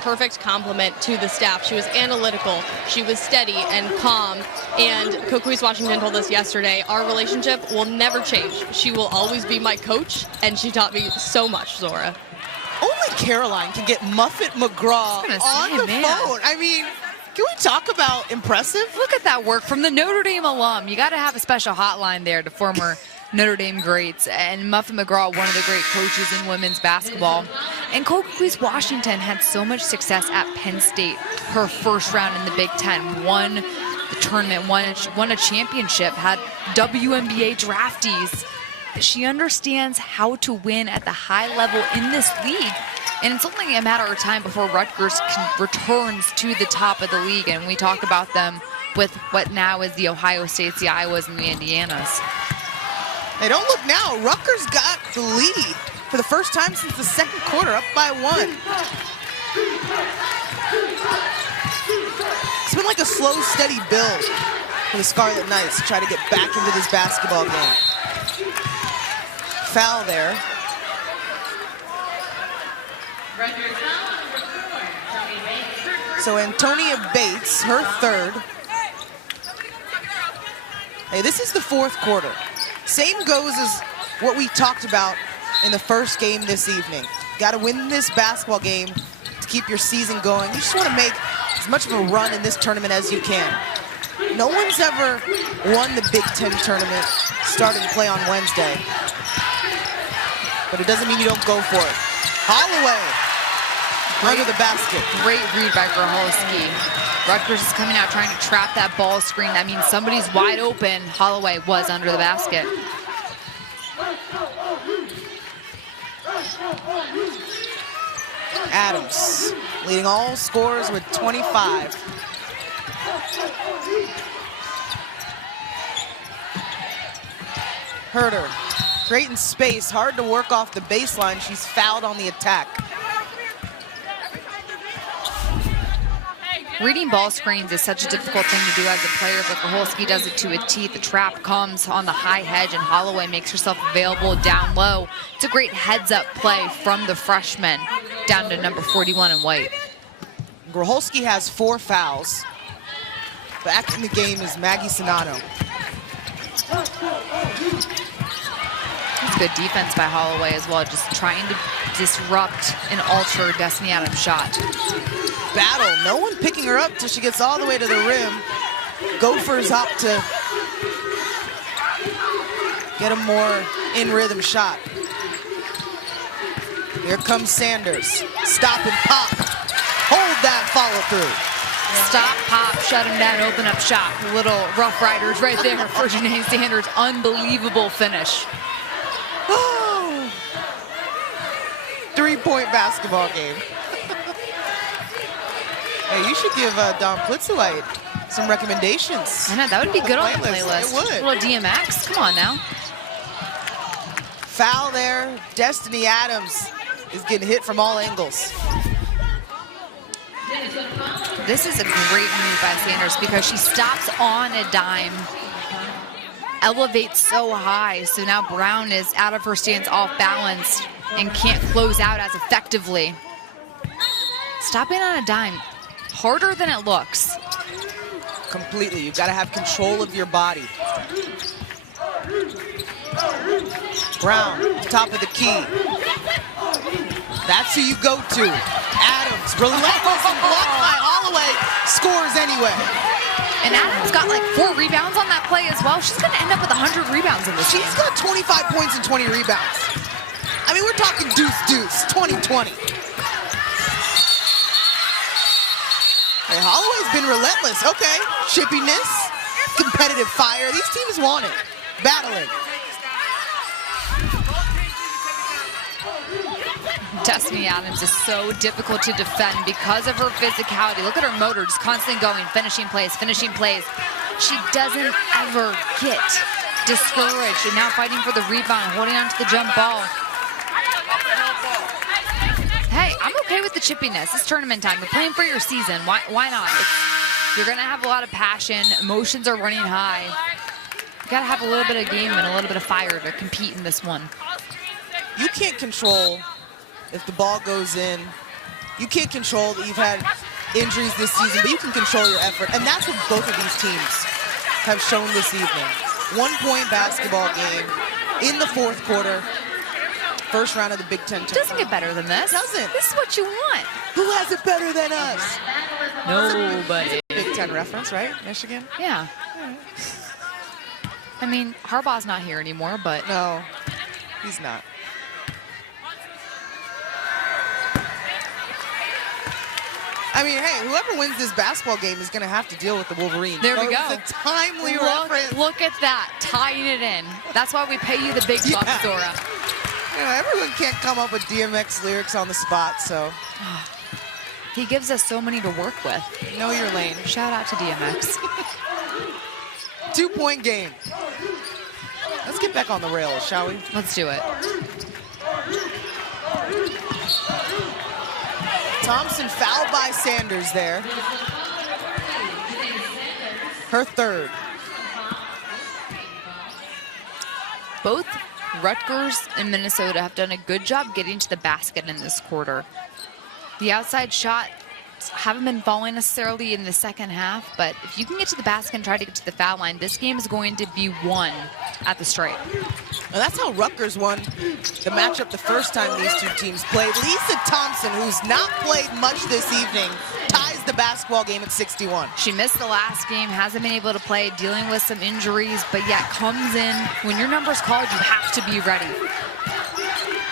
perfect complement to the staff. She was analytical, she was steady and calm, and Coach Louise Washington told us yesterday, our relationship will never change. She will always be my coach, and she taught me so much, Zora. Only Caroline can get Muffet McGraw on the phone. I mean, can we talk about impressive? Look at that work from the Notre Dame alum. You got to have a special hotline there to former Notre Dame greats, and Muffet McGraw, one of the great coaches in women's basketball. And Coach Louise Washington had so much success at Penn State. Her first round in the Big Ten, won the tournament, won a championship, had WNBA draftees. She understands how to win at the high level in this league. And it's only a matter of time before Rutgers returns to the top of the league. And we talk about them with what now is the Ohio States, the Iowas, and the Indianas. Hey, don't look now. Rutgers got the lead for the first time since the second quarter, up by 1. It's been like a slow, steady build for the Scarlet Knights to try to get back into this basketball game. Foul there. So Antonia Bates, her third. Hey, this is the fourth quarter. Same goes as what we talked about in the first game this evening. Got to win this basketball game to keep your season going. You just want to make as much of a run in this tournament as you can. No one's ever won the Big Ten tournament starting play on Wednesday. But it doesn't mean you don't go for it. Holloway under the basket. Great read by Groholski. Rutgers is coming out trying to trap that ball screen. That means somebody's wide open. Holloway was under the basket. Adams leading all scorers with 25. Herder, great in space, hard to work off the baseline. She's fouled on the attack. Reading ball screens is such a difficult thing to do as a player, but Groholski does it to a T. The trap comes on the high hedge, and Holloway makes herself available down low. It's a great heads-up play from the freshman down to number 41 in white. Groholski has 4 fouls. Back in the game is Maggie Sonano. It's good defense by Holloway as well, just trying to disrupt and alter Destiny Adams' shot. Battle, no one picking her up till she gets all the way to the rim. Gophers up to get a more in-rhythm shot. Here comes Sanders. Stop and pop. Hold that follow through. Stop, pop, shut him down, open up shot. Little Rough Riders right there for Janae Sanders. Unbelievable finish. Oh. 3-point basketball game. Hey, you should give Don Plitzowite some recommendations. I know, that would be good on the playlist. It would. A little DMX, come on now. Foul there. Destiny Adams is getting hit from all angles. This is a great move by Sanders because she stops on a dime, elevates so high, so now Brown is out of her stance, off balance, and can't close out as effectively. Stopping on a dime, harder than it looks. Completely, you've got to have control of your body. Brown, top of the key. That's who you go to. Adams, relentless and blocked by Holloway, scores anyway. And Adams got like 4 rebounds on that play as well. She's going to end up with 100 rebounds in this game. She's got 25 points and 20 rebounds. I mean, we're talking deuce-deuce, 20-20. Hey, Holloway's been relentless. Okay, chippiness, competitive fire. These teams want it. Battling. Destiny Adams is so difficult to defend because of her physicality. Look at her motor, just constantly going, finishing plays, finishing plays. She doesn't ever get discouraged. And now fighting for the rebound, holding on to the jump ball. Hey, I'm okay with the chippiness. It's tournament time. You're playing for your season. Why not? You're going to have a lot of passion. Emotions are running high. You got to have a little bit of game and a little bit of fire to compete in this one. You can't control if the ball goes in You can't control that you've had injuries this season, but you can control your effort. And that's what both of these teams have shown this evening. 1-point basketball game in the fourth quarter. First round of the Big Ten tournament. Doesn't get better than this. Doesn't. This is what you want. Who has it better than us? Nobody. Big Ten reference, right? Michigan? Yeah. I mean, Harbaugh's not here anymore, but No, he's not. I mean, hey, whoever wins this basketball game is going to have to deal with the Wolverines. there we So go. It's a timely reference. Look at that, tying it in. That's why we pay you the big bucks, Yeah. Zora. You know, everyone can't come up with DMX lyrics on the spot, so He gives us so many to work with. know your lane. Shout out to DMX. 2-point game. Let's get back on the rails, shall we? Let's do it. Thompson fouled by Sanders there. Her third. Both Rutgers and Minnesota have done a good job getting to the basket in this quarter. The outside shots haven't been falling necessarily in the second half, but if you can get to the basket and try to get to the foul line, this game is going to be won at the stripe. And that's how Rutgers won the matchup the first time these two teams played. Lisa Thompson, who's not played much this evening, ties the basketball game at 61. She missed the last game, hasn't been able to play, dealing with some injuries, but yet comes in. When your number's called, you have to be ready.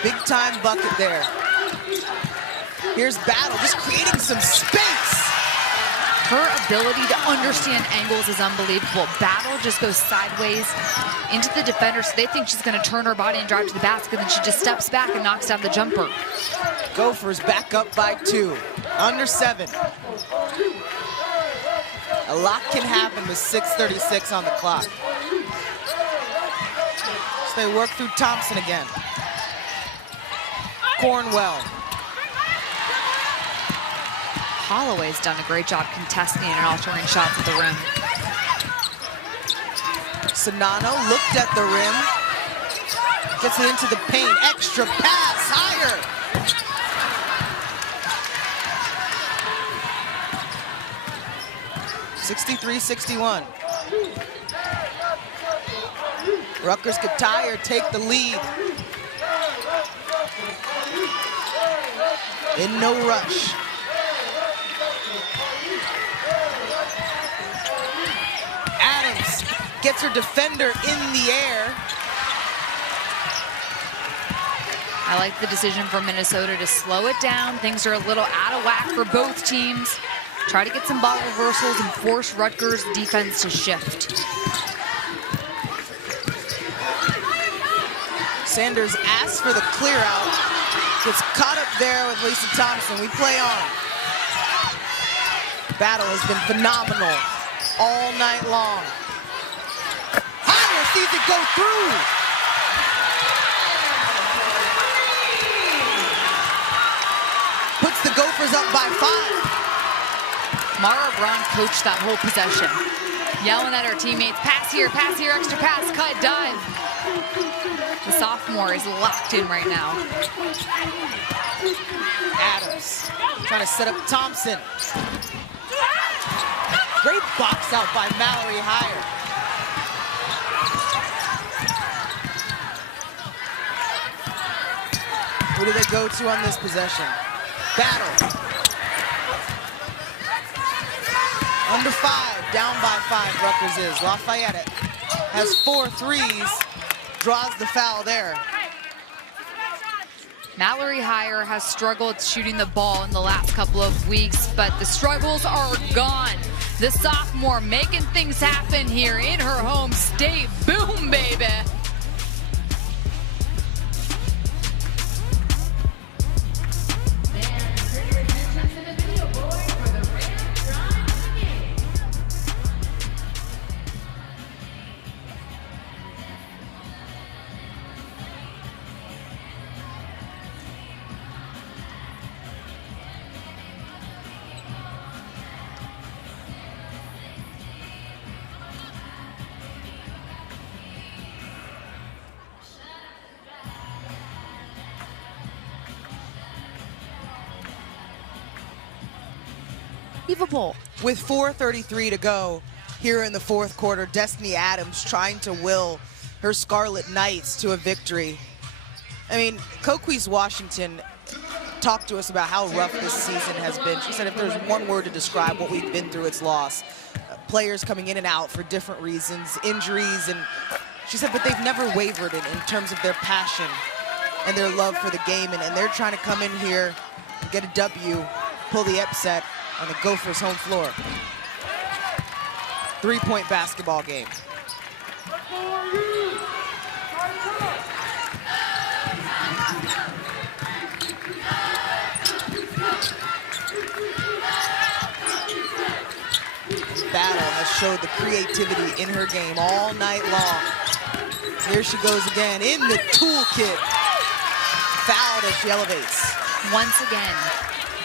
Big time bucket there. Here's Battle, just creating some space. Her ability to understand angles is unbelievable. Battle just goes sideways into the defender, so they think she's going to turn her body and drive to the basket, then she just steps back and knocks down the jumper. Gophers back up by 2, under 7. A lot can happen with 6:36 on the clock. So they work through Thompson again. Cornwell. Holloway's done a great job contesting and altering shots at the rim. Sonano looked at the rim. Gets it into the paint. Extra pass, higher. (63-61). Rutgers could tie or take the lead. In no rush. Adams gets her defender in the air. I like the decision from Minnesota to slow it down. Things are a little out of whack for both teams. Try to get some ball reversals and force Rutgers' defense to shift. Sanders asks for the clear out. Gets caught up there with Lisa Thompson. We play on. Battle has been phenomenal all night long. Higher sees it go through. Puts the Gophers up by 5. Mara Braun coached that whole possession, yelling at her teammates, pass here, extra pass, cut, dive. The sophomore is locked in right now. Adams trying to set up Thompson. Great box out by Mallory Higher. Who do they go to on this possession? Battle. Under 5, down by 5, Rutgers is. Lafayette has 4 threes, draws the foul there. Mallory Higher has struggled shooting the ball in the last couple of weeks, but the struggles are gone. The sophomore making things happen here in her home state. Boom, baby. unbelievable. With 4:33 to go here in the fourth quarter, Destiny Adams trying to will her Scarlet Knights to a victory. I mean, Coquise Washington talked to us about how rough this season has been. She said if there's one word to describe what we've been through, it's loss. Players coming in and out for different reasons, injuries, and she said, but they've never wavered in terms of their passion and their love for the game, and they're trying to come in here and get a W, pull the upset on the Gophers' home floor. 3-point basketball game. Battle has showed the creativity in her game all night long. Here she goes again in the toolkit. Fouled as she elevates. Once again,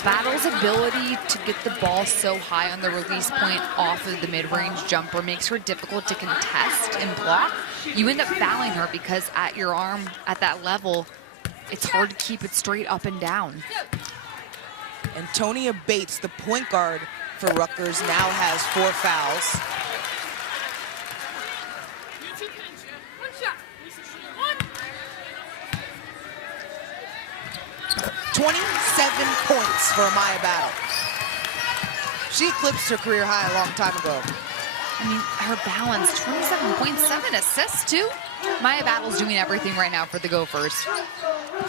Battle's ability to get the ball so high on the release point off of the mid-range jumper makes her difficult to contest and block. You end up fouling her because at your arm at that level, it's hard to keep it straight up and down. Antonia Bates, the point guard for Rutgers, now has 4 fouls. "27 points for Amaya Battle. She eclipsed her career high a long time ago. I mean, her balance, 27.7 assists too. Maya Battle's doing everything right now for the Gophers.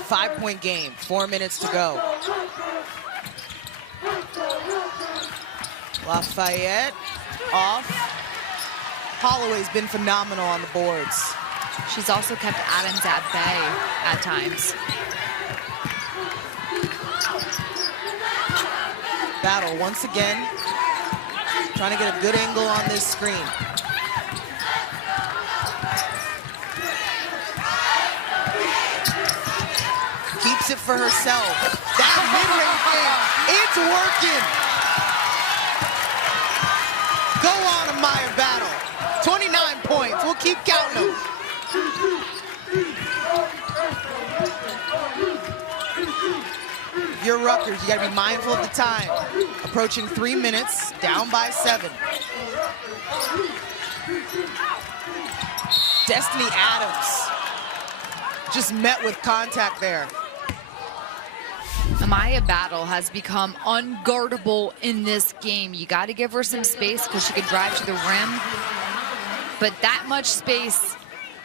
5-point game, 4 minutes to go. Lafayette off. Holloway's been phenomenal on the boards. She's also kept Adams at bay at times. Battle once again, trying to get a good angle on this screen. Keeps it for herself. That mid-range game, it's working. Go on, Amaya Battle. 29 points, we'll keep counting them. You're Rutgers, you gotta be mindful of the time. Approaching 3 minutes, down by 7. Destiny Adams just met with contact there. Amaya Battle has become unguardable in this game. You got to give her some space because she could drive to the rim. But that much space,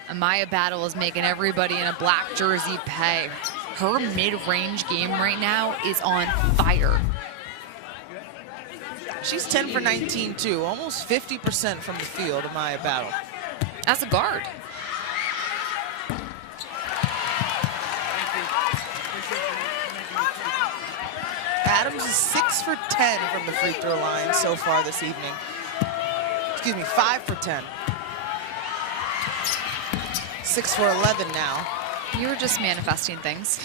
Amaya Battle is making everybody in a black jersey pay. Her mid-range game right now is on fire. She's 10 for 19 too, almost 50% from the field, Amaya Battle. As a guard. Adams is 6 for 10 from the free throw line so far this evening. Excuse me, 5 for 10. 6 for 11 now. You were just manifesting things.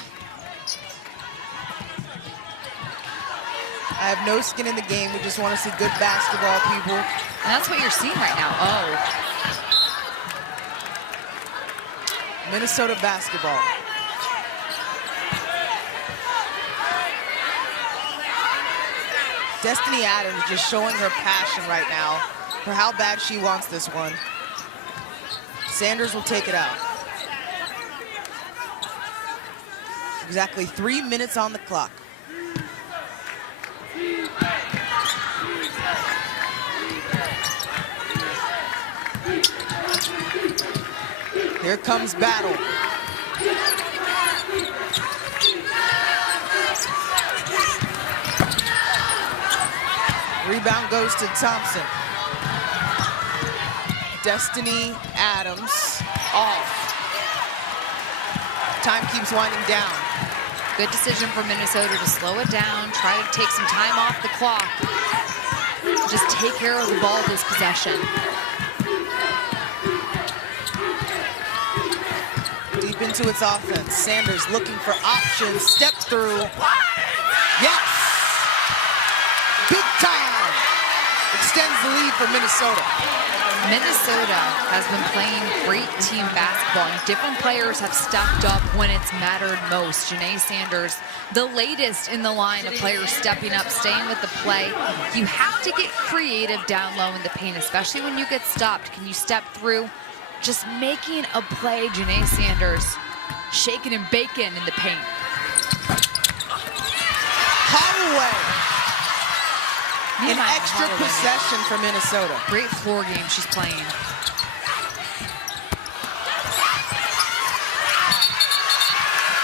I have no skin in the game. We just want to see good basketball, people. And that's what you're seeing right now. Oh. Minnesota basketball. Destiny Adams just showing her passion right now for how bad she wants this one. Sanders will take it out. Exactly 3 minutes on the clock. Here comes Battle. Rebound goes to Thompson. Destiny Adams off. Time keeps winding down. Good decision for Minnesota to slow it down, try to take some time off the clock. Just take care of the ball this possession. Deep into its offense. Sanders looking for options. Step through. Yes! Big time! extends the lead for Minnesota. Minnesota has been playing great team basketball, and different players have stepped up when it's mattered most. Janae Sanders, the latest in the line of players stepping up, staying with the play. You have to get creative down low in the paint, especially when you get stopped. Can you step through? Just making a play. Janae Sanders shaking and baking in the paint. Holloway. An Nehemiah extra Holloway. possession for Minnesota. Great floor game she's playing.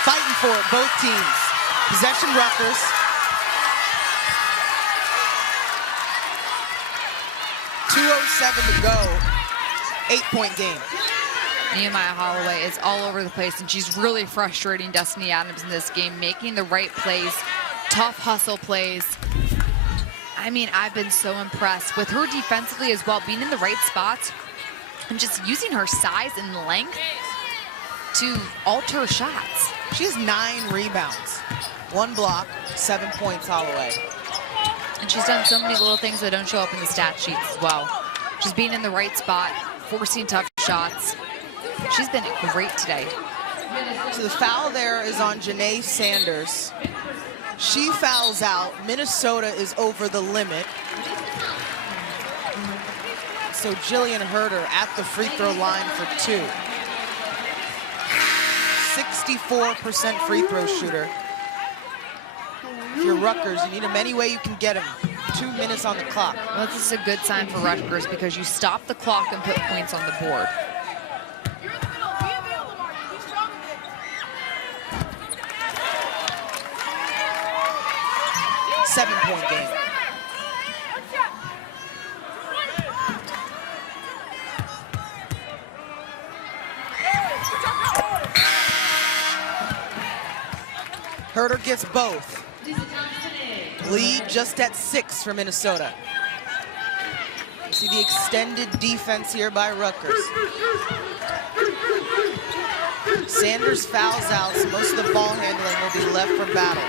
Fighting for it, both teams. Possession Rutgers. .207 to go. 8-point game. Nehemiah Holloway is all over the place, and she's really frustrating Destiny Adams in this game, making the right plays, tough hustle plays. I mean, I've been so impressed with her defensively as well, being in the right spots and just using her size and length to alter shots. She has 9 rebounds, 1 block, 7 points Holloway. And she's done so many little things that don't show up in the stat sheets as well. She's being in the right spot, forcing tough shots. She's been great today. So the foul there is on Janae Sanders. She fouls out. Minnesota is over the limit. So Jillian Herder at the free throw line for 2. 64% free throw shooter. If you're Rutgers, you need him any way you can get him. 2 minutes on the clock. Well, this is a good sign for Rutgers because you stop the clock and put points on the board. Seven-point game. Herder gets both. Lead just at 6 for Minnesota. You see the extended defense here by Rutgers. Sanders fouls out, so most of the ball handling will be left for Battle.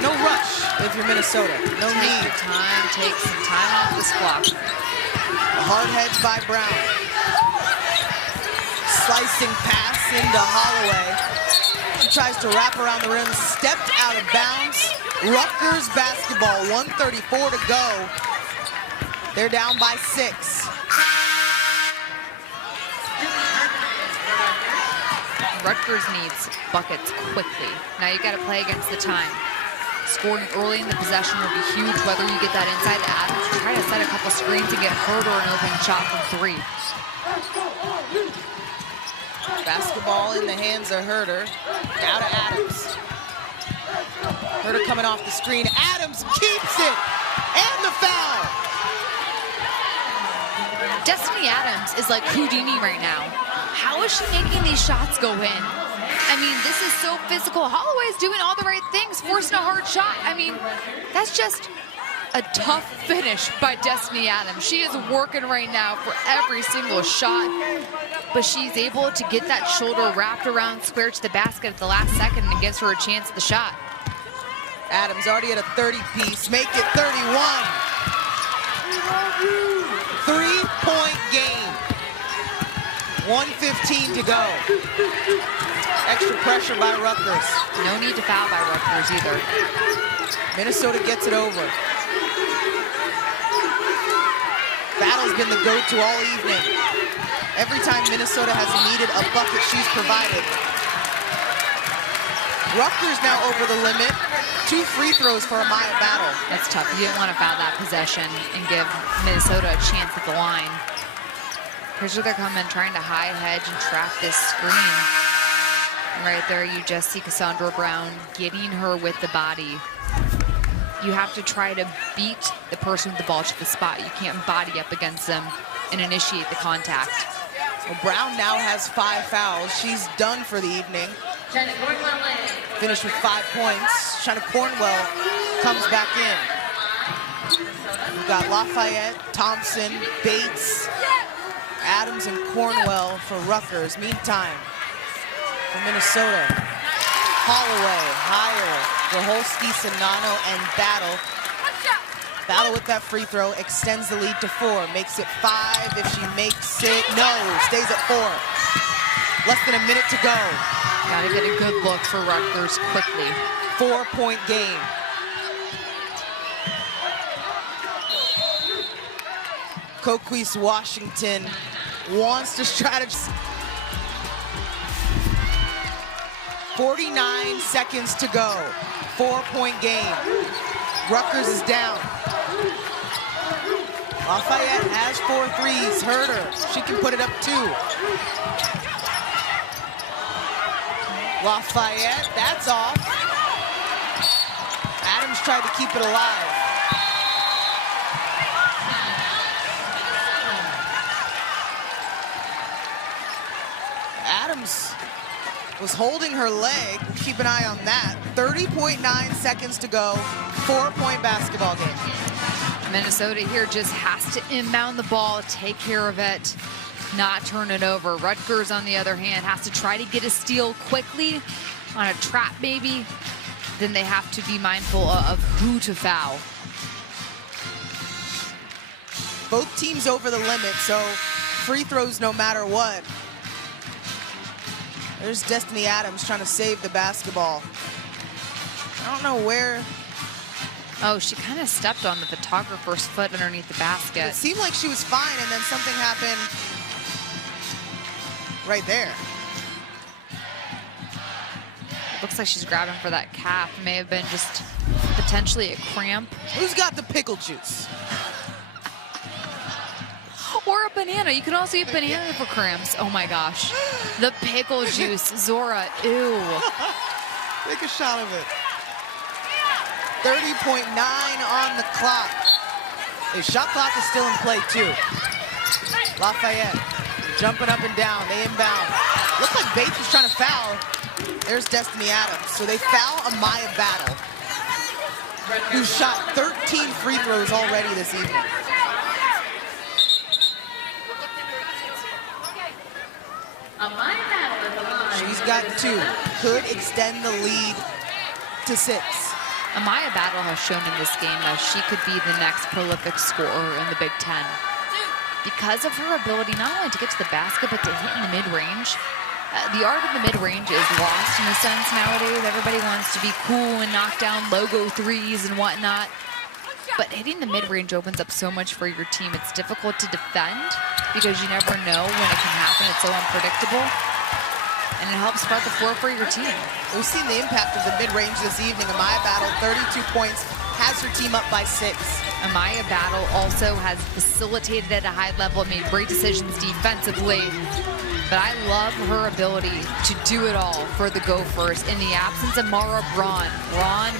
No rush if you're Minnesota. No Take need. your time, take some time off this clock. A hard hedge by Brown. Slicing pass into Holloway. She tries to wrap around the rim, stepped out of bounds. Rutgers basketball, 1:34 to go. They're down by 6. Rutgers needs buckets quickly. Now you got to play against the time. Scoring early in the possession will be huge, whether you get that inside to Adams or try to set a couple screens and get Herder an open shot from 3. Basketball in the hands of Herder. Now to Adams. Herder coming off the screen. Adams keeps it. And the foul. Destiny Adams is like Houdini right now. How is she making these shots go in? I mean, this is so physical. Holloway's doing all the right things, forcing a hard shot. I mean, that's just a tough finish by Destiny Adams. She is working right now for every single shot, but she's able to get that shoulder wrapped around square to the basket at the last second, and it gives her a chance at the shot. Adams already at a 30-piece. Make it 31. 3-point game. 1:15 to go. Extra pressure by Rutgers. No need to foul by Rutgers either. Minnesota gets it over. Battle's been the go-to all evening. Every time Minnesota has needed a bucket, she's provided. Rutgers now over the limit. 2 free throws for Amaya Battle. That's tough. You didn't want to foul that possession and give Minnesota a chance at the line. Here's where they're coming, trying to high hedge and trap this screen. Right there, you just see Cassandra Brown getting her with the body. You have to try to beat the person with the ball to the spot. You can't body up against them and initiate the contact. Well, Brown now has 5 fouls. She's done for the evening. Finished with 5 points. Shanna Cornwell comes back in. We've got Lafayette, Thompson, Bates, Adams, and Cornwell for Rutgers. Meantime, for Minnesota, Holloway, higher. Grholski, Sonano, and Battle. Battle with that free throw, extends the lead to 4, makes it 5. If she makes it, no, stays at 4. Less than a minute to go. Gotta get a good look for Rutgers quickly. 4-point game. Coquise Washington wants to strategize. 49 seconds to go. 4-point game. Rutgers is down. Lafayette has 4 threes. Herder, she can put it up 2. Lafayette, that's off. Adams tried to keep it alive. Adams was holding her leg. Keep an eye on that. 30.9 seconds to go. 4-point basketball game. Minnesota here just has to inbound the ball, take care of it, not turn it over. Rutgers, on the other hand, has to try to get a steal quickly on a trap maybe. Then they have to be mindful of who to foul. Both teams over the limit, so free throws no matter what. There's Destiny Adams trying to save the basketball. I don't know where. Oh, she kind of stepped on the photographer's foot underneath the basket. It seemed like she was fine, and then something happened right there. Looks like she's grabbing for that calf. May have been just potentially a cramp. Who's got the pickle juice? Or a banana. You can also eat banana for cramps. Oh my gosh. The pickle juice. Zora, ew. Take a shot of it. 30.9 on the clock. The shot clock is still in play too. Lafayette jumping up and down. They inbound. Looks like Bates was trying to foul. There's Destiny Adams. So they foul Amaya Battle, who shot 13 free throws already this evening. She's got 2. Could extend the lead to 6. Amaya Battle has shown in this game that she could be the next prolific scorer in the Big Ten. Because of her ability not only to get to the basket, but to hit in the mid-range. The art of the mid-range is lost in a sense nowadays. Everybody wants to be cool and knock down logo threes and whatnot. But hitting the mid-range opens up so much for your team. It's difficult to defend because you never know when it can happen. It's so unpredictable. And it helps spread the floor for your team. We've seen the impact of the mid-range this evening. Amaya Battle, 32 points, has her team up by 6. Amaya Battle also has facilitated at a high level, made great decisions defensively. But I love her ability to do it all for the Gophers. In the absence of Mara Braun,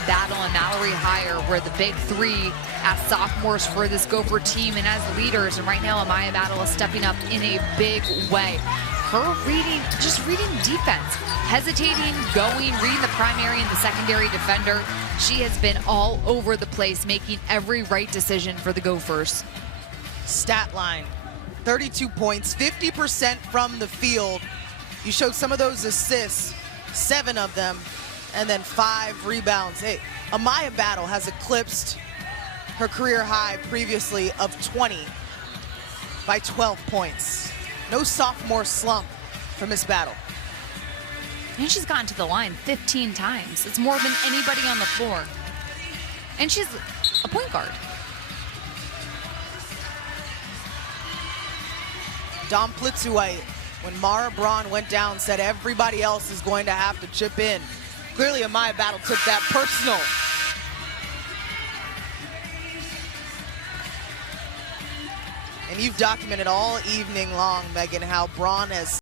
Battle, and Mallory Heyer were the big 3 as sophomores for this Gopher team and as leaders. And right now, Amaya Battle is stepping up in a big way. Her reading defense, hesitating, going, reading the primary and the secondary defender. She has been all over the place, making every right decision for the Gophers. Stat line, 32 points, 50% from the field. You showed some of those assists, 7 of them, and then 5 rebounds. Hey, Amaya Battle has eclipsed her career high previously of 20 by 12 points. No sophomore slump for Miss Battle. And she's gotten to the line 15 times. It's more than anybody on the floor. And she's a point guard. Dom Plitzuweit, when Mara Braun went down, said everybody else is going to have to chip in. Clearly, Amaya Battle took that personal. And you've documented all evening long, Megan, how Braun has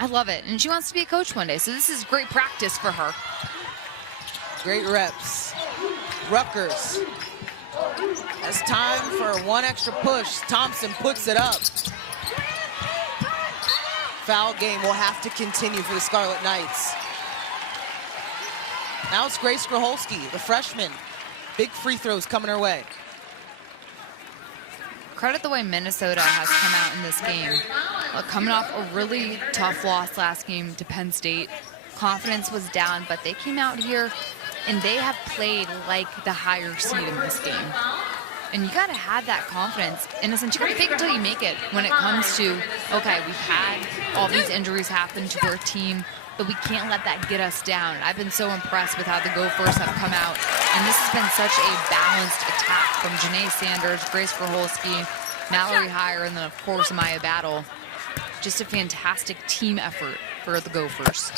I love it. And she wants to be a coach one day, so this is great practice for her. Great reps. Rutgers has time for one extra push. Thompson puts it up. Foul game will have to continue for the Scarlet Knights. Now it's Grace Grholski, the freshman. Big free throws coming her way. credit the way Minnesota has come out in this game. Coming off a really tough loss last game to Penn State. Confidence was down, but they came out here and they have played like the higher seed in this game. And you got to have that confidence. In a sense, you got to fake it till you make it when it comes to, okay, we've had all these injuries happen to our team, but we can't let that get us down. I've been so impressed with how the Gophers have come out. And this has been such a balanced attack from Janae Sanders, Grace Verholski, Mallory Heyer, and then, of course, Maya Battle. Just a fantastic team effort for the Gophers.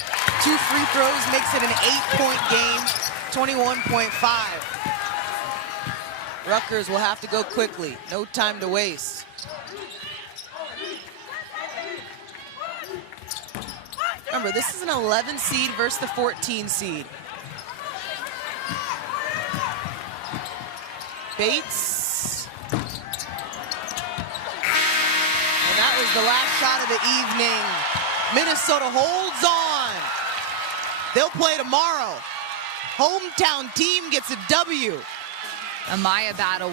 2 free throws makes it an 8-point game, 21.5. Rutgers will have to go quickly. No time to waste. Remember, this is an 11 seed versus the 14 seed. Bates. And that was the last shot of the evening. Minnesota holds on. They'll play tomorrow. Hometown team gets a W. A Maya Battle